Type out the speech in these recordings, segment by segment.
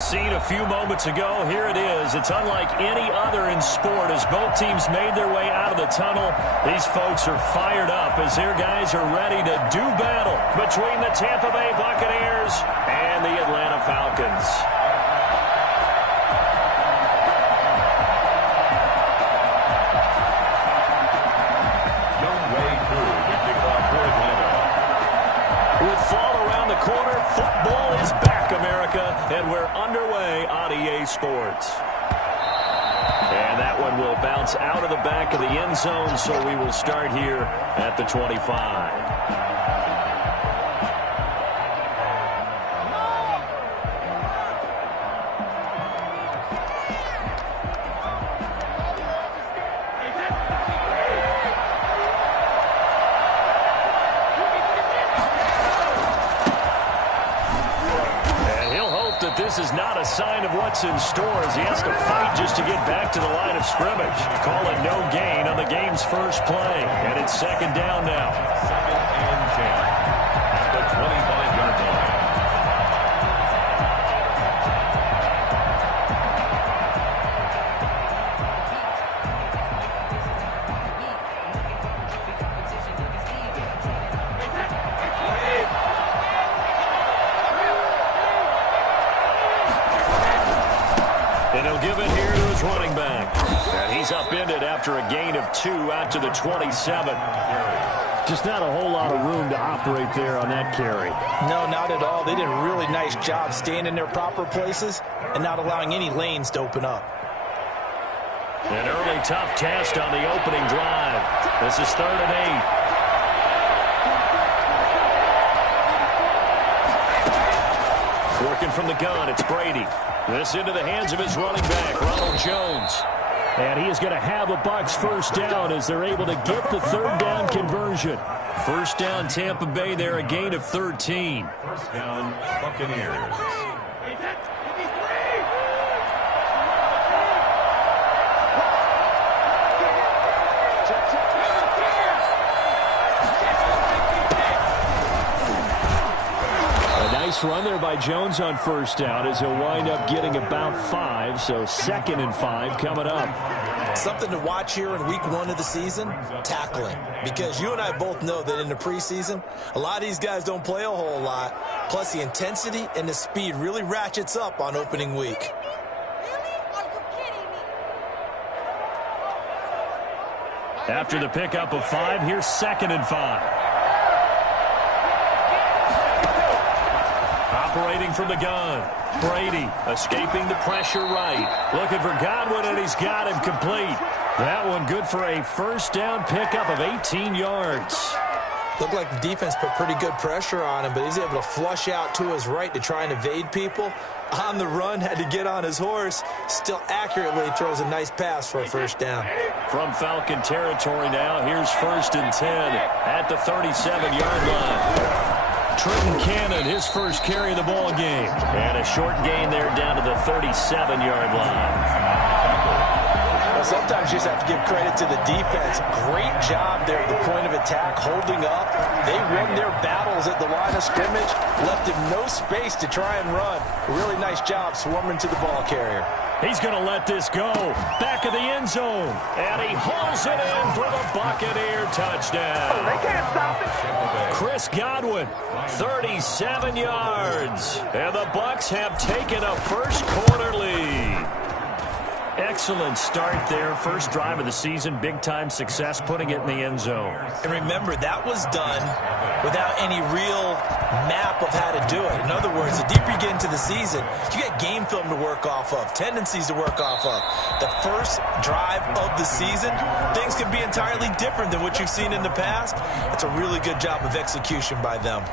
Seen a few moments ago, here it is. It's unlike any other in sport as both teams made their way out of the tunnel. These folks are fired up as their guys are ready to do battle between the Tampa Bay Buccaneers and the Atlanta Falcons. With fall around the corner, football is back, America, and we're underway on EA Sports. And that one will bounce out of the back of the end zone, so we will start here at the 25. This is not a sign of what's in store as he has to fight just to get back to the line of scrimmage. Call it no gain on the game's first play. And it's second down now. Second and 10 at the 25-yard line. And he'll give it here to his running back. And he's upended after a gain of 2 out to the 27. Just not a whole lot of room to operate there on that carry. No, not at all. They did a really nice job staying in their proper places and not allowing any lanes to open up. An early tough test on the opening drive. This is 3rd and 8. Working from the gun, it's Brady. This into the hands of his running back, Ronald Jones. And he is going to have a Bucs first down as they're able to get the third down conversion. First down, Tampa Bay there, a gain of 13. First down, Buccaneers. Nice run there by Jones on first down as he'll wind up getting about 5. So 2nd and 5 coming up. Something to watch here in week 1 of the season, tackling. Because you and I both know that in the preseason, a lot of these guys don't play a whole lot. Plus the intensity and the speed really ratchets up on opening week. After the pickup of 5, here's 2nd and 5. Operating from the gun. Brady escaping the pressure right. Looking for Godwin, and he's got him complete. That one good for a first down pickup of 18 yards. Looked like the defense put pretty good pressure on him, but he's able to flush out to his right to try and evade people. On the run, had to get on his horse. Still accurately throws a nice pass for a first down. From Falcon territory now, here's 1st and 10 at the 37-yard line. Trenton Cannon, his first carry of the ball game. And a short gain there down to the 37-yard line. Well, sometimes you just have to give credit to the defense. Great job there at the point of attack, holding up. They won their battles at the line of scrimmage, left him no space to try and run. A really nice job swarming to the ball carrier. He's going to let this go. Back of the end zone. And he hauls it in for the Buccaneer touchdown. Oh, they can't stop it. Chris Godwin, 37 yards. And the Bucs have taken a first-quarter lead. Excellent start there. First drive of the season. Big-time success putting it in the end zone. And remember, that was done without any real map of how to do it. In other words, the deeper you get into the season, you get game film to work off of, tendencies to work off of. The first drive of the season, things can be entirely different than what you've seen in the past. It's a really good job of execution by them.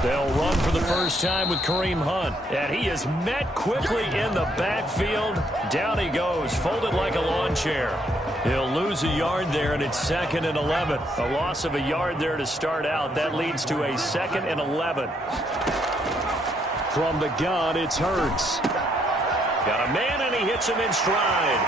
They'll run for the first time with Kareem Hunt. And he is met quickly in the backfield. Down he goes, folded like a lawn chair. He'll lose a yard there, and it's 2nd and 11. A loss of a yard there to start out. That leads to a 2nd and 11. From the gun, it's Hurts. Got a man, and he hits him in stride.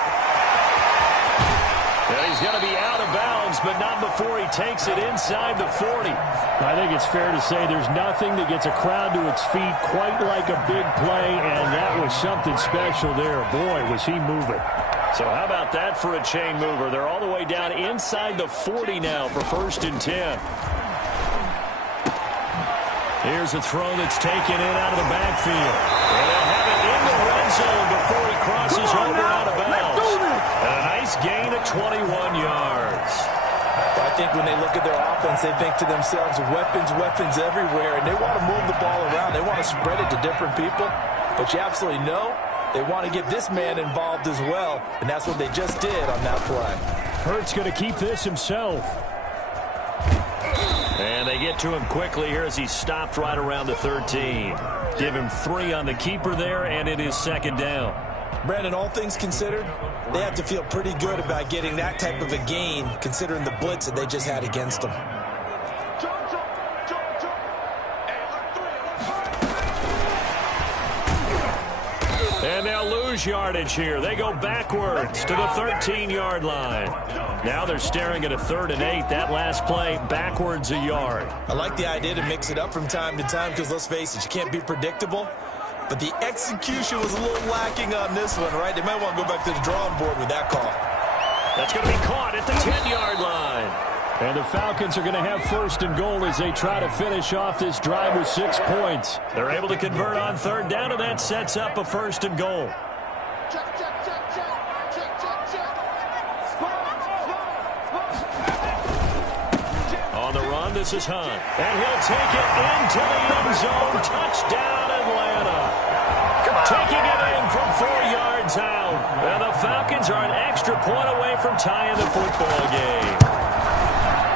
And he's going to be out of bounds, but not before he takes it inside the 40. I think it's fair to say there's nothing that gets a crowd to its feet quite like a big play, and that was something special there. Boy, was he moving. So how about that for a chain mover? They're all the way down inside the 40 now for 1st and 10. Here's a throw that's taken in out of the backfield. And they'll have it in the red zone before he crosses over out of bounds. And a nice gain of 21 yards. I think when they look at their offense, they think to themselves, weapons, weapons everywhere, and they want to move the ball around. They want to spread it to different people. But you absolutely know they want to get this man involved as well, and that's what they just did on that play. Hurts going to keep this himself. And they get to him quickly here as he stopped right around the 13. Give him 3 on the keeper there, and it is 2nd down. Brandon, all things considered, they have to feel pretty good about getting that type of a gain, considering the blitz that they just had against them. And they'll lose yardage here. They go backwards to the 13-yard line. Now they're staring at a 3rd and 8. That last play, backwards a yard. I like the idea to mix it up from time to time because, let's face it, you can't be predictable. But the execution was a little lacking on this one, right? They might want to go back to the drawing board with that call. That's going to be caught at the 10-yard line. And the Falcons are going to have 1st and goal as they try to finish off this drive with 6 points. They're able to convert on 3rd down, and that sets up a 1st and goal. On the run, this is Hunt. And he'll take it into the end zone. Touchdown, Atlanta. Taking it in from 4 yards out. And the Falcons are an extra point away from tying the football game.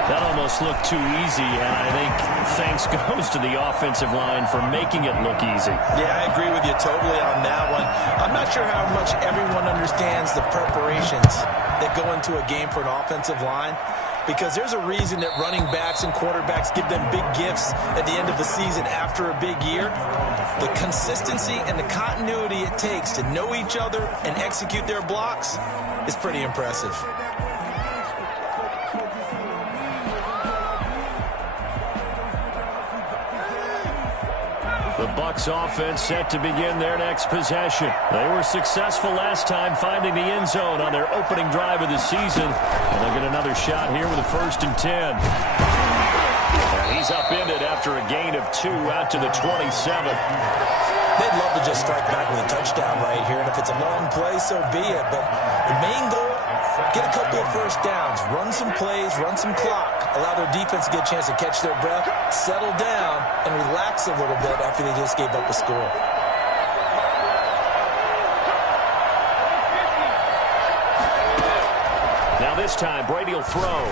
That almost looked too easy, and I think thanks goes to the offensive line for making it look easy. Yeah, I agree with you totally on that one. I'm not sure how much everyone understands the preparations that go into a game for an offensive line, because there's a reason that running backs and quarterbacks give them big gifts at the end of the season after a big year. The consistency and the continuity it takes to know each other and execute their blocks is pretty impressive. The Bucs offense set to begin their next possession. They were successful last time finding the end zone on their opening drive of the season. And they'll get another shot here with a 1st and 10. And he's upended after a gain of 2 out to the 27. They'd love to just strike back with a touchdown right here, and if it's a long play, so be it. But the main goal, get a couple of 1st downs, run some plays, run some clock, allow their defense to get a chance to catch their breath, settle down, and relax a little bit after they just gave up a score. Now this time, Brady will throw.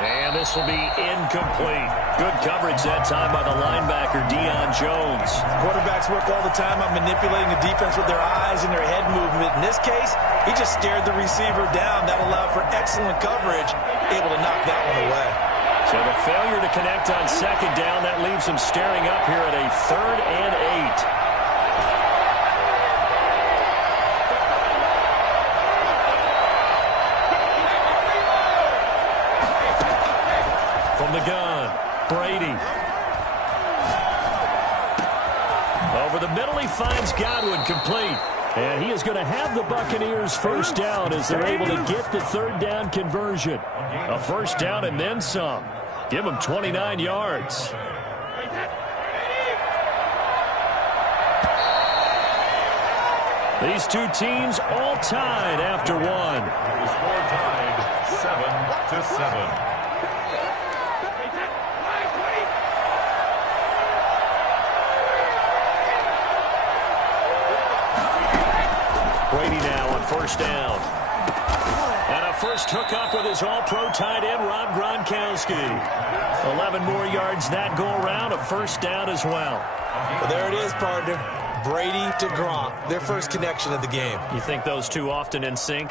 And this will be incomplete. Good coverage that time by the linebacker, Deion Jones. Quarterbacks work all the time on manipulating the defense with their eyes and their head movement. In this case, he just stared the receiver down. That allowed for excellent coverage, able to knock that one away. So the failure to connect on 2nd down, that leaves him staring up here at a 3rd and 8. From the gun, Brady. Over the middle, he finds Godwin, complete. And he is going to have the Buccaneers 1st down as they're able to get the 3rd down conversion. A 1st down and then some. Give them 29 yards. These two teams all tied after one. The score tied 7-7. Brady now on 1st down. And a first hookup with his all-pro tight end, Rob Gronkowski. 11 more yards that go around, a 1st down as well. Well, there it is, partner. Brady to Gronk, their first connection of the game. You think those two often in sync?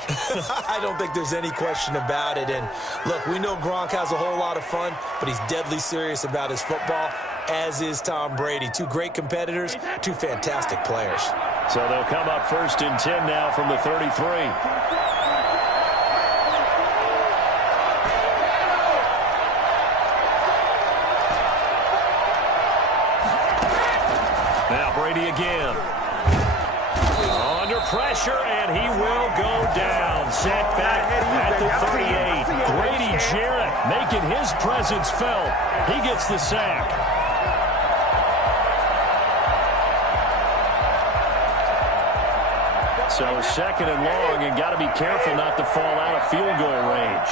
I don't think there's any question about it. And look, we know Gronk has a whole lot of fun, but he's deadly serious about his football, as is Tom Brady. Two great competitors, two fantastic players. So they'll come up 1st and 10 now from the 33. Brady again. Under pressure, and he will go down. Set back at the 38. Grady Jarrett making his presence felt. He gets the sack. So 2nd and long, and got to be careful not to fall out of field goal range.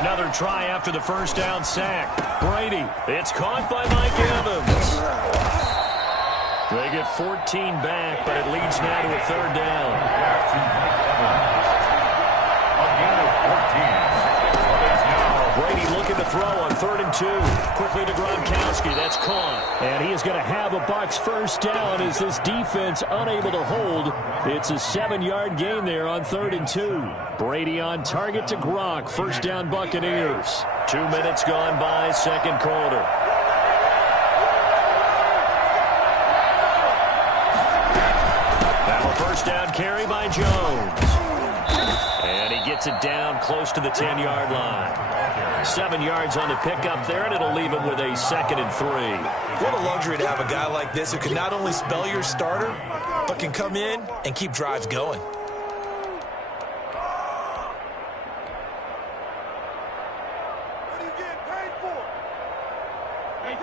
Another try after the first down sack. Brady, it's caught by Mike Evans. They get 14 back, but it leads now to a 3rd down. A gain of 14. Brady looking to throw on 3rd and 2. Quickly to Gronkowski. That's caught. And he is going to have a Bucs first down as this defense unable to hold. It's a 7-yard gain there on 3rd and 2. Brady on target to Gronk. First down Buccaneers. 2 minutes gone by, 2nd quarter. Now a first down carry by Jones. And he gets it down close to the 10-yard line. 7 yards on the pickup there, and it'll leave him with a 2nd and 3. What a luxury to have a guy like this who can not only spell your starter, but can come in and keep drives going.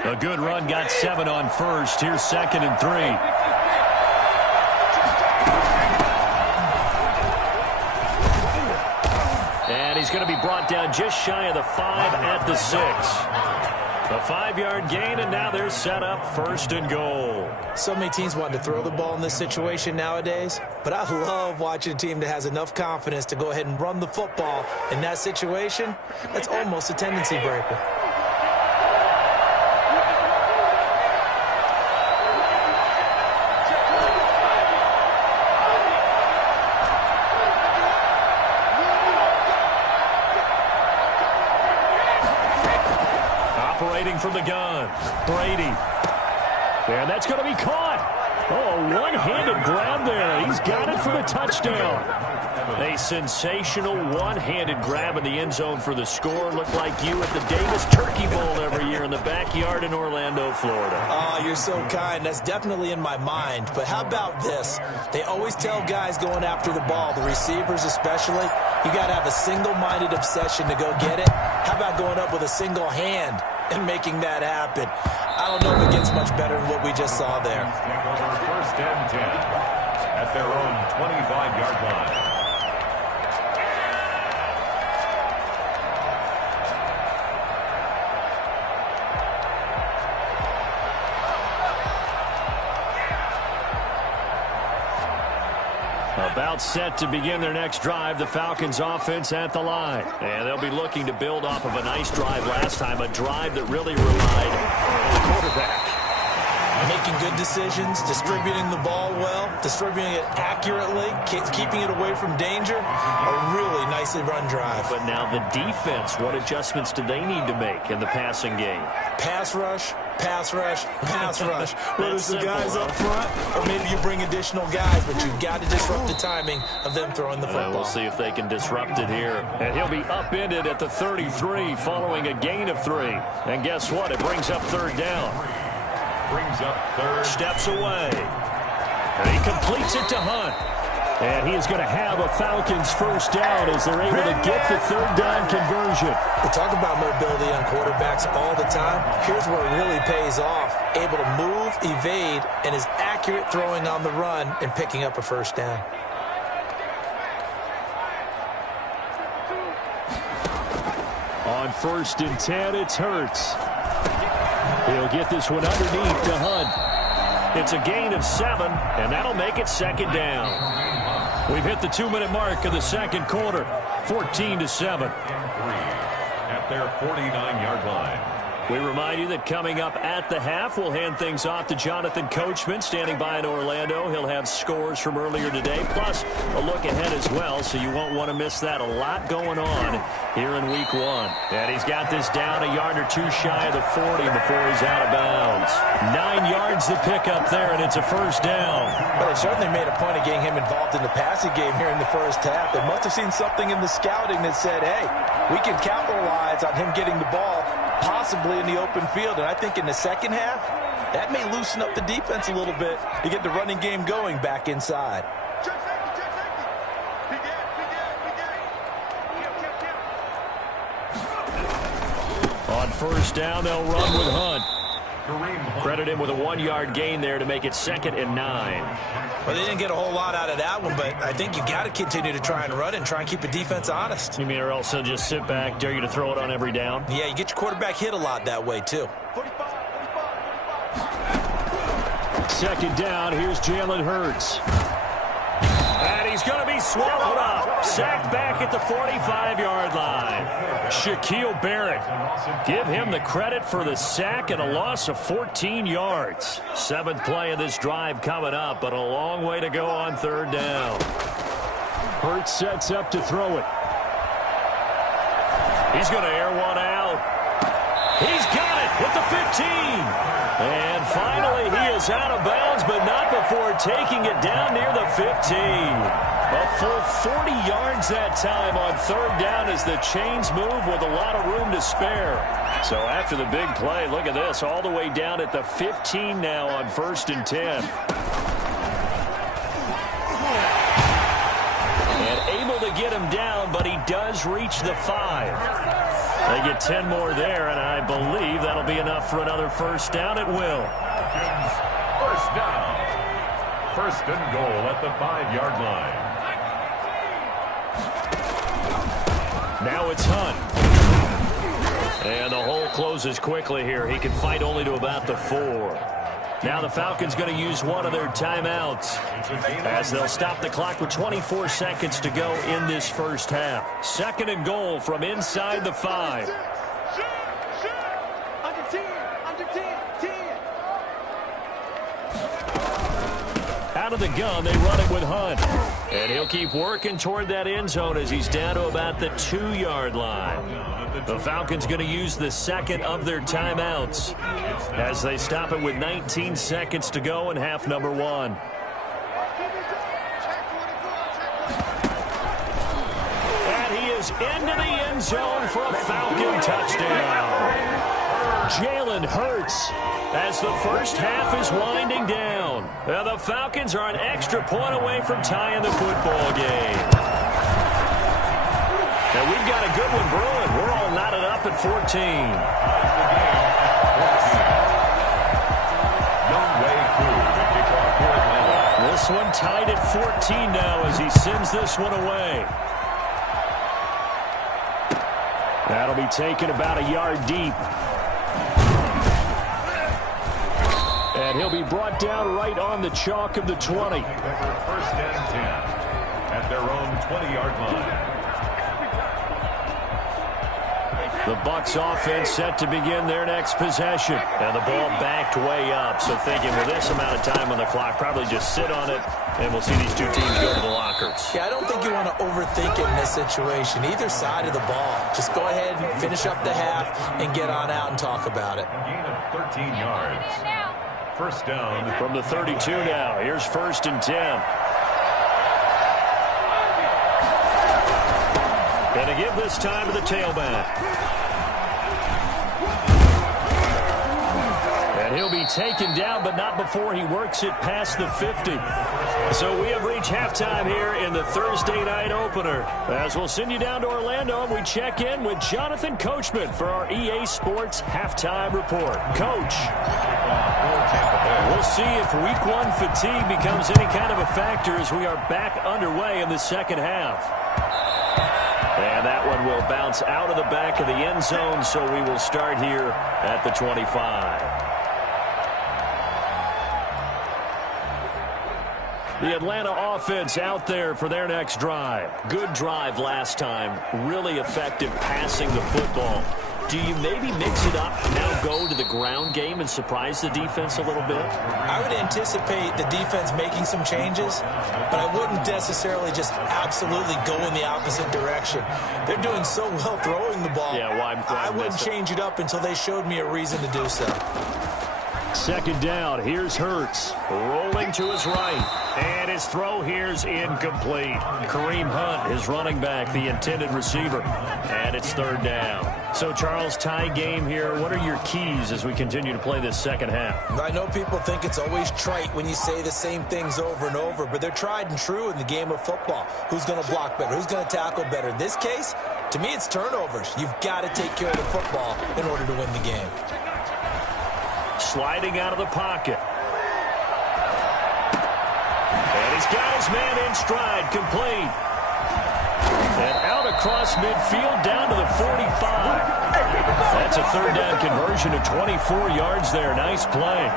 A good run, got 7 on first. Here's 2nd and 3. And he's going to be brought down just shy of the 5 at the 6. A 5-yard gain, and now they're set up 1st and goal. So many teams want to throw the ball in this situation nowadays, but I love watching a team that has enough confidence to go ahead and run the football in that situation. That's almost a tendency breaker. From the gun, Brady. And that's going to be caught. Oh, one-handed grab there. He's got it for the touchdown. A sensational one-handed grab in the end zone for the score. Looked like you at the Davis Turkey Bowl every year in the backyard in Orlando, Florida. Oh, you're so kind. That's definitely in my mind. But how about this? They always tell guys going after the ball, the receivers especially, you got to have a single-minded obsession to go get it. How about going up with a single hand and making that happen? I don't know if it gets much better than what we just saw there. 1st and 10 at their own 25-yard line. About set to begin their next drive, the Falcons offense at the line. And they'll be looking to build off of a nice drive last time, a drive that really relied on the quarterback. Making good decisions, distributing the ball well, distributing it accurately, keeping it away from danger. A really nicely run drive. But now the defense, what adjustments do they need to make in the passing game? Pass rush, pass rush, pass rush. Whether it's the guys up front or maybe you bring additional guys, but you've got to disrupt the timing of them throwing the football. We'll see if they can disrupt it here. And he'll be upended at the 33 following a gain of 3. And guess what? It brings up 3rd down. Brings up 3rd. Steps away. And he completes it to Hunt. And he is going to have a Falcons first down as they're able to get the 3rd down conversion. We talk about mobility on quarterbacks all the time. Here's where it really pays off. Able to move, evade, and is accurate throwing on the run and picking up a first down. On 1st and 10, it's Hurts. He'll get this one underneath to Hunt. It's a gain of 7, and that'll make it 2nd down. We've hit the 2-minute mark of the second quarter, 14-7. At their 49-yard line. We remind you that coming up at the half, we'll hand things off to Jonathan Coachman, standing by in Orlando. He'll have scores from earlier today, plus a look ahead as well, so you won't want to miss that. A lot going on here in Week 1. And he's got this down a yard or two shy of the 40 before he's out of bounds. 9 yards to pick up there, and it's a first down. Well, they certainly made a point of getting him involved in the passing game here in the first half. They must have seen something in the scouting that said, hey, we can capitalize on him getting the ball possibly in the open field. And I think in the second half, that may loosen up the defense a little bit to get the running game going back inside. On first down, they'll run with Hunt. Credit him with a 1-yard gain there to make it 2nd and 9. Well, they didn't get a whole lot out of that one, but I think you got to continue to try and run and try and keep the defense honest. You mean or else they'll just sit back, dare you to throw it on every down? Yeah, you get your quarterback hit a lot that way, too. 2nd down, here's Jalen Hurts. And he's going to be swallowed up. Sacked back at the 45-yard line. Shaquille Barrett. Give him the credit for the sack and a loss of 14 yards. 7th play of this drive coming up, but a long way to go on 3rd down. Hurts sets up to throw it. He's going to air one out. He's got it with the 15. And finally, he is out of bounds, but not before taking it down near the 15. A full 40 yards that time on 3rd down as the chains move with a lot of room to spare. So after the big play, look at this, all the way down at the 15 now on 1st and 10. And able to get him down, but he does reach the 5. They get 10 more there, and I believe that'll be enough for another first down. It will. First down. 1st and goal at the 5-yard line. Now it's Hunt. And the hole closes quickly here. He can fight only to about the 4. Now the Falcons going to use one of their timeouts as they'll stop the clock with 24 seconds to go in this first half. 2nd and goal from inside the 5. Out of the gun, they run it with Hunt. And he'll keep working toward that end zone as he's down to about the 2-yard line. The Falcons going to use the 2nd of their timeouts as they stop it with 19 seconds to go in half number 1. And he is into the end zone for a Falcon touchdown. Jalen Hurts as the first half is winding down. Now the Falcons are an extra point away from tying the football game. And we've got a good one brewing. We're all knotted up at 14. This one tied at 14 now as he sends this one away. That'll be taken about a yard deep. And he'll be brought down right on the chalk of the 20. 1st and 10 at their own 20-yard line. The Bucs offense set to begin their next possession. And the ball backed way up. So thinking with this amount of time on the clock, probably just sit on it, and we'll see these two teams go to the lockers. Yeah, I don't think you want to overthink it in this situation. Either side of the ball. Just go ahead and finish up the half and get on out and talk about it. A gain of 13 yards. First down. From the 32 now. Here's 1st and 10. And to give this time to the tailback. And he'll be taken down, but not before he works it past the 50. So we have reached halftime here in the Thursday night opener. As we'll send you down to Orlando, and we check in with Jonathan Coachman for our EA Sports halftime report. Coach, we'll see if Week 1 fatigue becomes any kind of a factor as we are back underway in the second half. And that one will bounce out of the back of the end zone, so we will start here at the 25. The Atlanta offense out there for their next drive. Good drive last time. Really effective passing the football. Do you maybe mix it up, now go to the ground game and surprise the defense a little bit? I would anticipate the defense making some changes, but I wouldn't necessarily just absolutely go in the opposite direction. They're doing so well throwing the ball. Yeah, well, I wouldn't change it up until they showed me a reason to do so. Second down, here's Hurts. Rolling to his right. And his throw here's incomplete. Kareem Hunt, his running back, the intended receiver. And it's third down. So, Charles, tie game here. What are your keys as we continue to play this second half? I know people think it's always trite when you say the same things over and over, but they're tried and true in the game of football. Who's going to block better? Who's going to tackle better? In this case, to me, it's turnovers. You've got to take care of the football in order to win the game. Sliding out of the pocket. And he's got his man in stride, complete. And out across midfield, down to the 45. That's a third down conversion of 24 yards there. Nice play.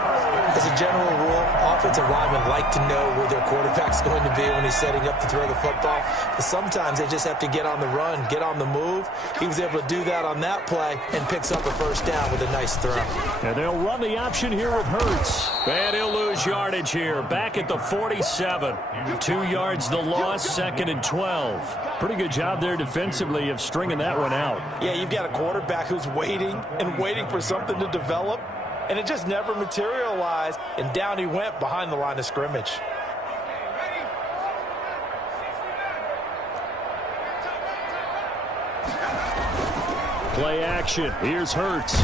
As a general rule, offensive linemen like to know where their quarterback's going to be when he's setting up to throw the football. But sometimes they just have to get on the run, get on the move. He was able to do that on that play and picks up a first down with a nice throw. And they'll run the option here with Hurts. And he'll lose yardage here. Back at the 47. 2 yards the loss, second and 12. Pretty good job there defensively of stringing that one out. Yeah, you've got a quarterback who's waiting and waiting for something to develop. And it just never materialized, and down he went behind the line of scrimmage. Play action. Here's Hurts.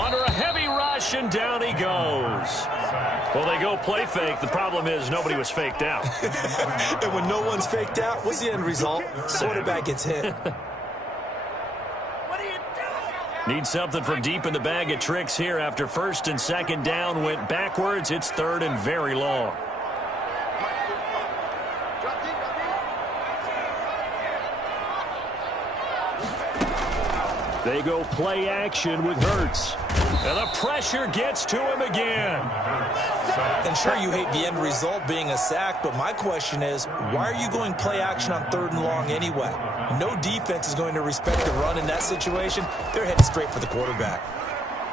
Under a heavy rush, and down he goes. Well, they go play fake. The problem is nobody was faked out. And when no one's faked out, what's the end result? Quarterback gets hit. Need something from deep in the bag of tricks here after first and second down went backwards. It's third and very long. They go play action with Hurts. And the pressure gets to him again. And sure, you hate the end result being a sack, but my question is, why are you going play action on third and long anyway? No defense is going to respect the run in that situation. They're headed straight for the quarterback.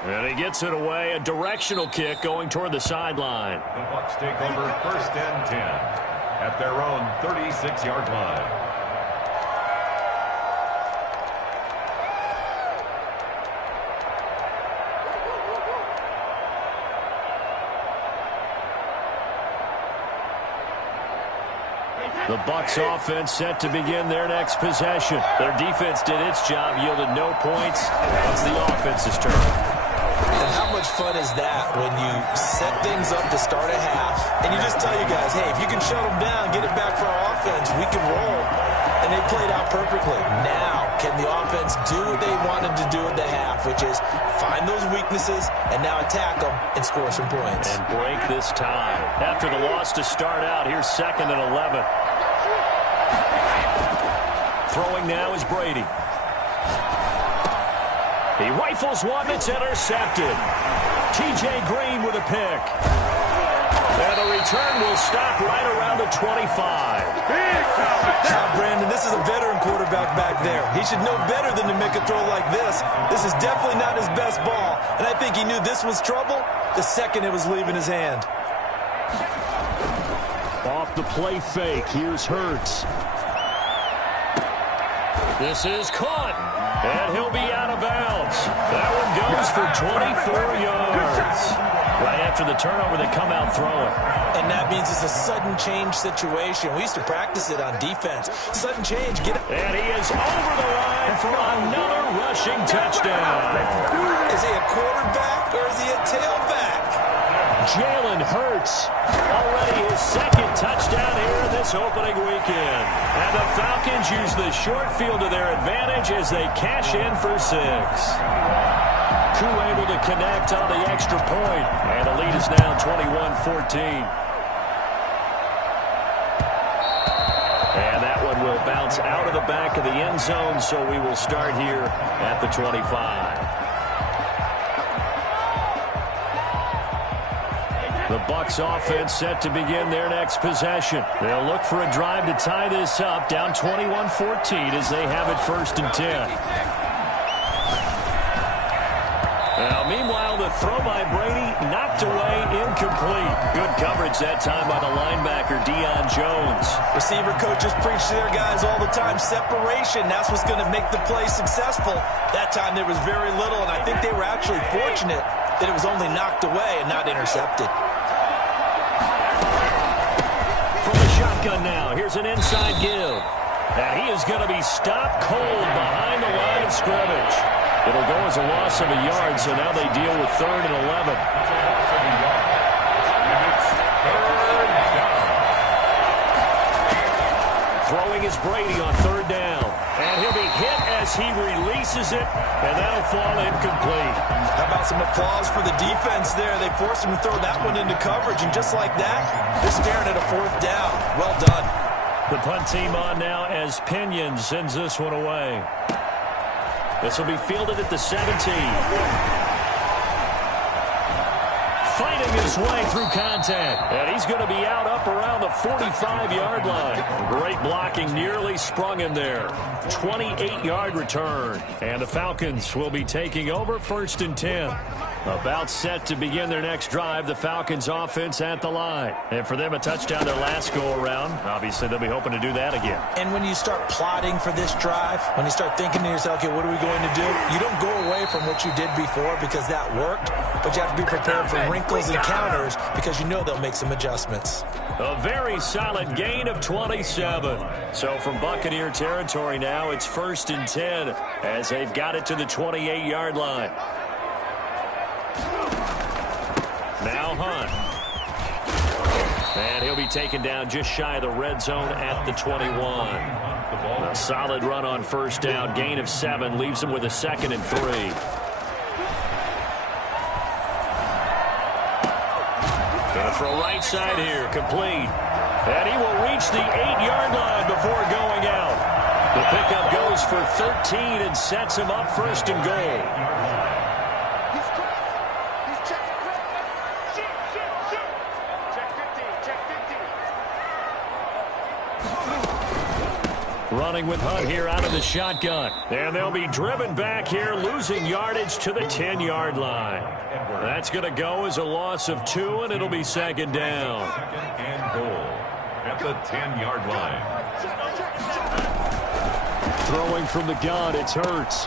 And he gets it away. A directional kick going toward the sideline. The Bucs take over first and 10 at their own 36-yard line. The Bucs offense set to begin their next possession. Their defense did its job, yielded no points. It's the offense's turn. And how much fun is that when you set things up to start a half, and you just tell you guys, hey, if you can shut them down, get it back for our offense, we can roll. And they played out perfectly. Now, can the offense do what they wanted to do at the half, which is find those weaknesses and now attack them and score some points. And break this tie. After the loss to start out, here's second and 11. Throwing now is Brady. He rifles one that's intercepted. T.J. Green with a pick. And the return will stop right around the 25. Now, Brandon, this is a veteran quarterback back there. He should know better than to make a throw like this. This is definitely not his best ball. And I think he knew this was trouble the second it was leaving his hand. Off the play fake, here's Hurts. This is caught, and he'll be out of bounds. That one goes for 24 yards. Right after the turnover, they come out throwing. And that means it's a sudden change situation. We used to practice it on defense. Sudden change, get it. And he is over the line for another rushing touchdown. Is he a quarterback or is he a tailback? Jalen Hurts, already his second touchdown here in this opening weekend. And the Falcons use the short field to their advantage as they cash in for 6. Koo able to connect on the extra point. And the lead is now 21-14. And that one will bounce out of the back of the end zone, so we will start here at the 25. The Bucs offense set to begin their next possession. They'll look for a drive to tie this up, down 21-14 as they have it 1st and 10. Now, meanwhile, the throw by Brady knocked away, incomplete. Good coverage that time by the linebacker, Deion Jones. Receiver coaches preach to their guys all the time. Separation, that's what's going to make the play successful. That time there was very little, and I think they were actually fortunate that it was only knocked away and not intercepted. From the shotgun now, here's an inside give. And he is going to be stopped cold behind the line of scrimmage. It'll go as a loss of a yard, so now they deal with 3rd and 11. Throwing is Brady on 3rd down. And he'll be hit as he releases it, and that'll fall incomplete. How about some applause for the defense there? They forced him to throw that one into coverage, and just like that, they're staring at a 4th down. Well done. The punt team on now as Pinion sends this one away. This will be fielded at the 17. Fighting his way through contact. And he's going to be out up around the 45-yard line. Great blocking, nearly sprung him there. 28-yard return. And the Falcons will be taking over 1st and 10. About set to begin their next drive, the Falcons offense at the line. And for them, a touchdown their last go-around. Obviously, they'll be hoping to do that again. And when you start plotting for this drive, when you start thinking to yourself, okay, what are we going to do? You don't go away from what you did before because that worked, but you have to be prepared for wrinkles and counters because you know they'll make some adjustments. A very solid gain of 27. So from Buccaneer territory now, it's 1st and 10 as they've got it to the 28-yard line. Now Hunt. And he'll be taken down just shy of the red zone at the 21. A solid run on 1st down. Gain of 7 leaves him with a 2nd and 3. Gonna throw right side here. Complete. And he will reach the 8-yard line before going out. The pickup goes for 13 and sets him up 1st and goal. Running with Hunt here out of the shotgun. And they'll be driven back here, losing yardage to the 10-yard line. That's going to go as a loss of 2, and it'll be 2nd down. 2nd and goal at the 10-yard line. Throwing from the gun, it's Hurts.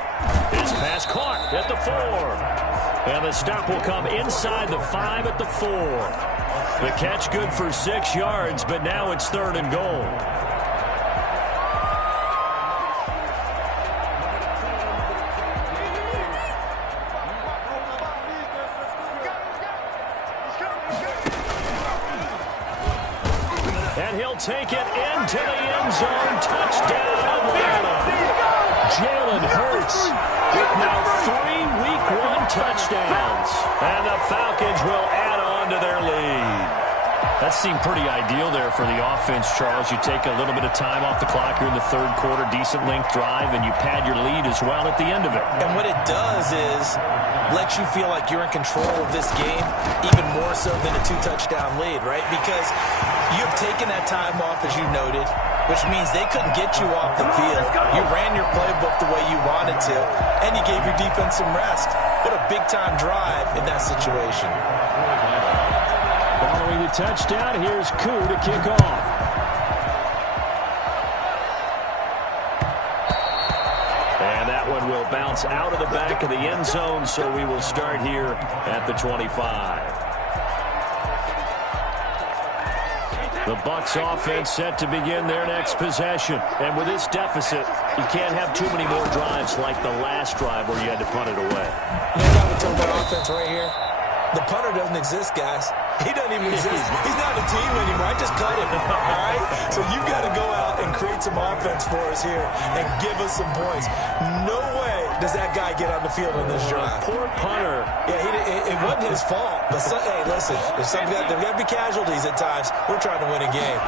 His pass caught at the 4. And the stop will come inside the 5 at the 4. The catch good for 6 yards, but now it's 3rd and goal. Take it into the end zone. Touchdown, Atlanta. Jalen Hurts with now 3 Week 1 touchdowns. And the Falcons will add on to their lead. That seemed pretty ideal there for the offense, Charles. You take a little bit of time off the clock here in the 3rd quarter, decent length drive, and you pad your lead as well at the end of it. And what it does is let you feel like you're in control of this game, even more so than a 2-touchdown lead, right? Because you've taken that time off, as you noted, which means they couldn't get you off the field. You ran your playbook the way you wanted to, and you gave your defense some rest. What a big-time drive in that situation. Following the touchdown, here's Koo to kick off. And that one will bounce out of the back of the end zone, so we will start here at the 25. The Bucs offense set to begin their next possession. And with this deficit, you can't have too many more drives like the last drive where you had to punt it away. You know what we're talking about offense right here? The punter doesn't exist, guys. He doesn't even exist. He's not a team anymore. I just cut him, all right? So you've got to go out and create some offense for us here and give us some points. No way does that guy get on the field in this drive. Poor punter. Yeah, it wasn't his fault. But hey, listen, there's got to be casualties at times. We're trying to win a game.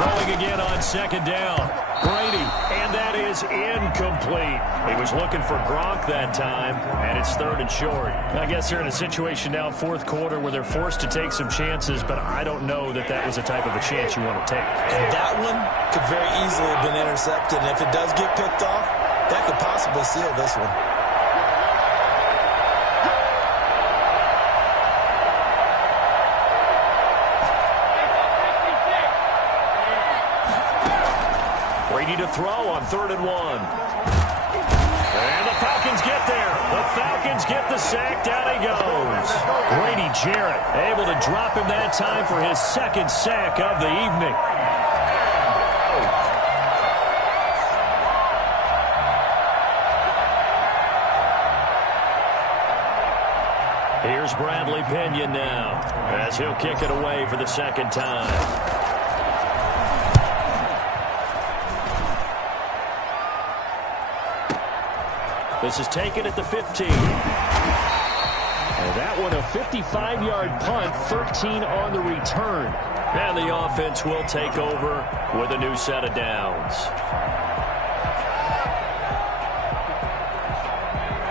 Throwing again on second down. Brady, and that is incomplete. He was looking for Gronk that time, and it's third and short. I guess they're in a situation now, fourth quarter, where they're forced to take some chances, but I don't know that that was the type of a chance you want to take. And that one could very easily have been intercepted, and if it does get picked off, that could possibly seal this one. Brady to throw on 3rd and 1. And the Falcons get there. The Falcons get the sack. Down he goes. Grady Jarrett able to drop him that time for his second sack of the evening. Here's Bradley Pinion now as he'll kick it away for the second time. This is taken at the 15. And that one a 55-yard punt, 13 on the return. And the offense will take over with a new set of downs.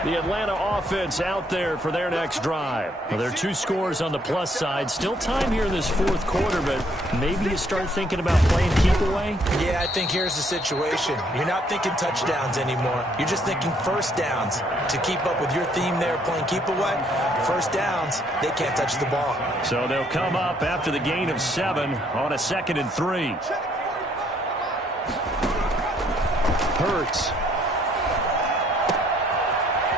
The Atlanta offense out there for their next drive. Well, there are 2 scores on the plus side. Still time here in this fourth quarter, but maybe you start thinking about playing keep away? Yeah, I think here's the situation. You're not thinking touchdowns anymore. You're just thinking first downs. To keep up with your theme there, playing keep away, first downs, they can't touch the ball. So they'll come up after the gain of 7 on a 2nd and 3. Hurts.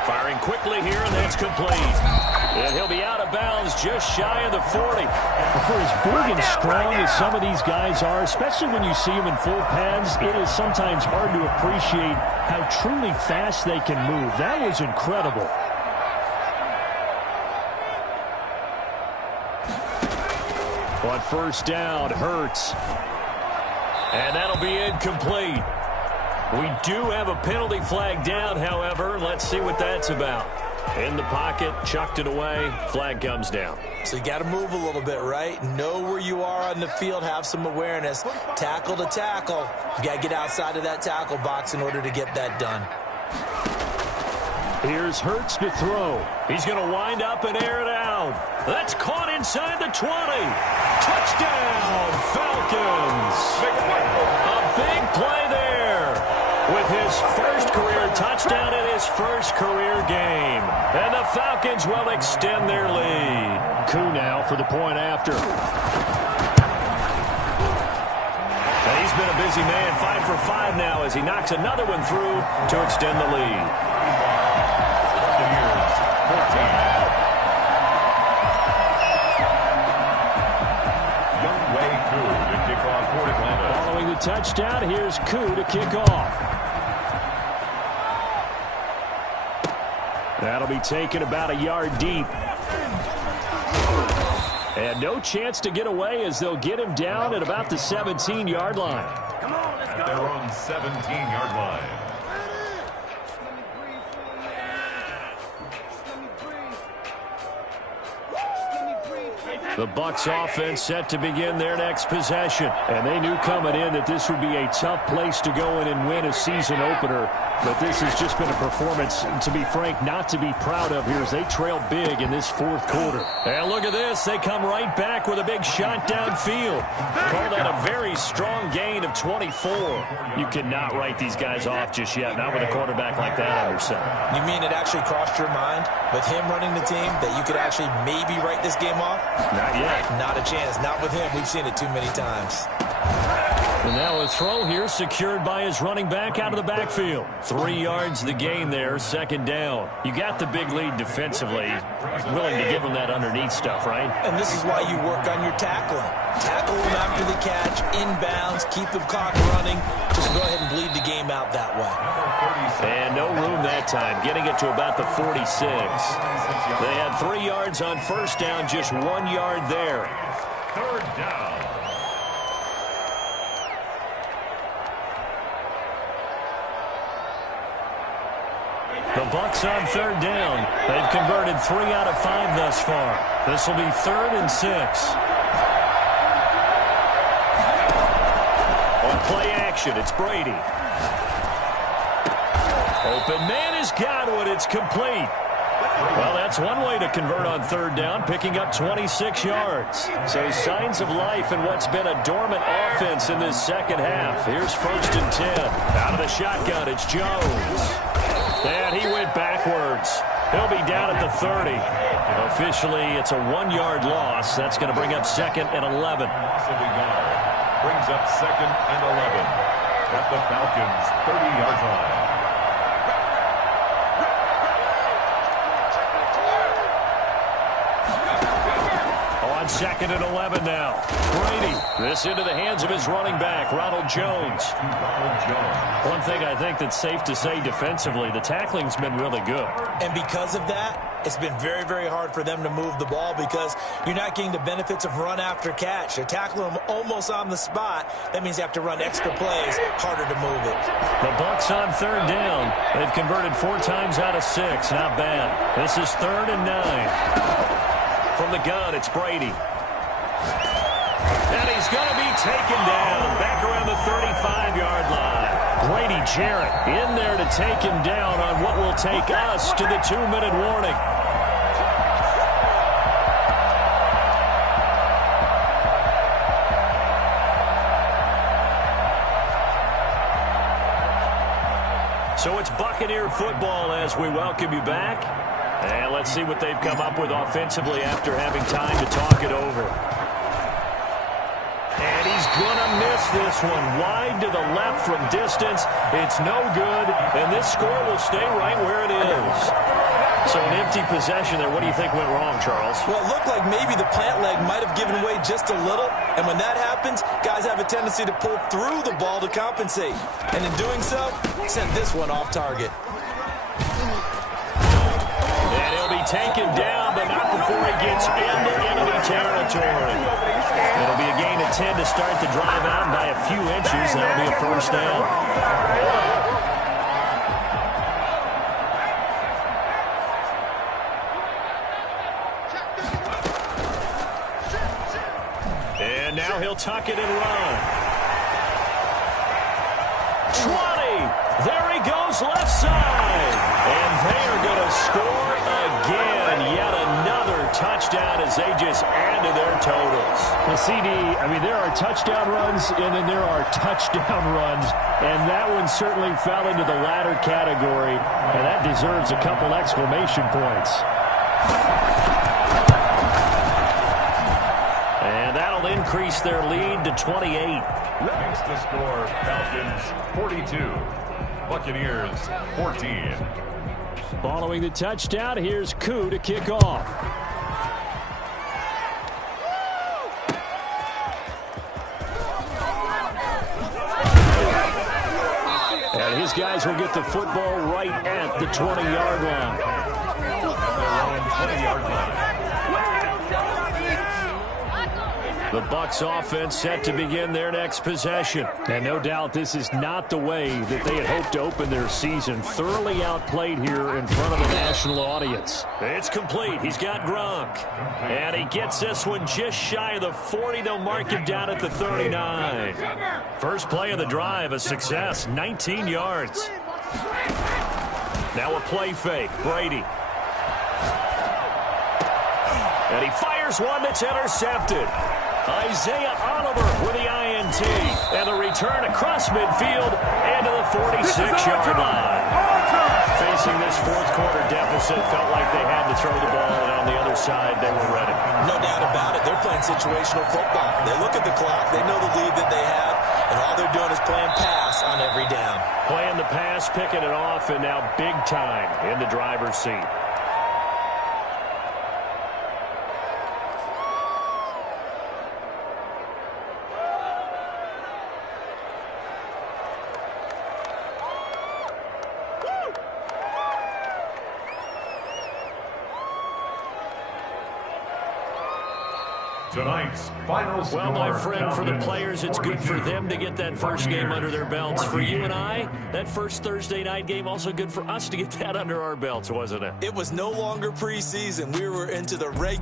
Firing quickly here, and that's complete. And he'll be out of bounds just shy of the 40. For as big and strong as some of these guys are, especially when you see them in full pads, it is sometimes hard to appreciate how truly fast they can move. That was incredible. On first down, Hurts. And that'll be incomplete. We do have a penalty flag down, however. Let's see what that's about. In the pocket, chucked it away, flag comes down. So you got to move a little bit, right? Know where you are on the field, have some awareness. Tackle to tackle. You got to get outside of that tackle box in order to get that done. Here's Hurts to throw. He's going to wind up and air it out. That's caught inside the 20. Touchdown, Falcons. A big play there. With his first career touchdown in his first career game. And the Falcons will extend their lead. Koo now for the point after. And he's been a busy man, 5 for 5 now as he knocks another one through to extend the lead. Following the touchdown, here's Koo to kick off. That'll be taken about a yard deep. And no chance to get away as they'll get him down at about the 17-yard line. Come on, let's go. They're on 17-yard line. The Bucs offense set to begin their next possession. And they knew coming in that this would be a tough place to go in and win a season opener. But this has just been a performance, to be frank, not to be proud of here as they trail big in this fourth quarter. And look at this. They come right back with a big shot downfield. Call that a very strong gain of 24. You cannot write these guys off just yet, not with a quarterback like that under center. You mean it actually crossed your mind with him running the team that you could actually maybe write this game off? Not yet. Not a chance. Not with him. We've seen it too many times. And now a throw here secured by his running back out of the backfield. 3 yards the gain there, second down. You got the big lead defensively. Willing to give him that underneath stuff, right? And this is why you work on your tackling. Tackle him after the catch, inbounds, keep the clock running. Just go ahead and bleed the game out that way. And no room that time, getting it to about the 46. They had 3 yards on first down, just 1 yard there. Third down. The Bucs on third down. They've converted 3 out of 5 thus far. This will be 3rd and 6. action. It's Brady. Open man has got one. It's complete. Well, that's one way to convert on third down, picking up 26 yards. So signs of life in what's been a dormant offense in this second half. Here's 1st and 10. Out of the shotgun, it's Jones. And he went backwards. He'll be down at the 30. Officially, it's a 1-yard loss. That's going to bring up 2nd and 11. Brings up 2nd and 11 at the Falcons' 30-yard line. On 2nd and 11 now. Brady. This into the hands of his running back, Ronald Jones. One thing I think that's safe to say defensively, the tackling's been really good. And because of that, it's been very, very hard for them to move the ball because you're not getting the benefits of run after catch. They're tackling them almost on the spot. That means you have to run extra plays, harder to move it. The Bucs on third down. They've converted 4 times out of 6. Not bad. This is 3rd and 9. From the gun, it's Brady. And he's going to be taken down back around the 35-yard line. Brady Jarrett in there to take him down on what will take us to the 2-minute warning. So it's Buccaneer football as we welcome you back. And let's see what they've come up with offensively after having time to talk it over. And he's going to miss this one. Wide to the left from distance. It's no good. And this score will stay right where it is. So an empty possession there. What do you think went wrong, Charles? Well, it looked like maybe the plant leg might have given way just a little. And when that happens, guys have a tendency to pull through the ball to compensate. And in doing so, sent this one off target. Taken down, but not before he gets into enemy territory. It'll be a gain of 10 to start the drive out by a few inches. That'll be a 1st down. And now he'll tuck it and run. 20. There he goes, left side. And they are going to score again. Yet another touchdown as they just add to their totals. The CD, I mean, there are touchdown runs, and then there are touchdown runs. And that one certainly fell into the latter category. And that deserves a couple exclamation points. And that'll increase their lead to 28. Next to score, Falcons 42. Buccaneers 14. Following the touchdown, here's Koo to kick off. And his guys will get the football right at the 20-yard line. At their own 20-yard line. The Bucs offense set to begin their next possession. And no doubt this is not the way that they had hoped to open their season. Thoroughly outplayed here in front of a national audience. It's complete. He's got Gronk. And he gets this one just shy of the 40. They'll mark him down at the 39. First play of the drive, a success, 19 yards. Now a play fake, Brady. And he fires one that's intercepted. Isaiah Oliver with the INT. And the return across midfield and to the 46-yard line. Facing this fourth-quarter deficit, felt like they had to throw the ball, and on the other side, they were ready. No doubt about it. They're playing situational football. They look at the clock. They know the lead that they have, and all they're doing is playing pass on every down. Playing the pass, picking it off, and now big time in the driver's seat. Tonight's final score. Well, my friend, for the Falcons players, it's good for 42. them to get that first game under their belts. For you and I, that first Thursday night game, also good for us to get that under our belts, wasn't it? It was no longer preseason. We were into the regular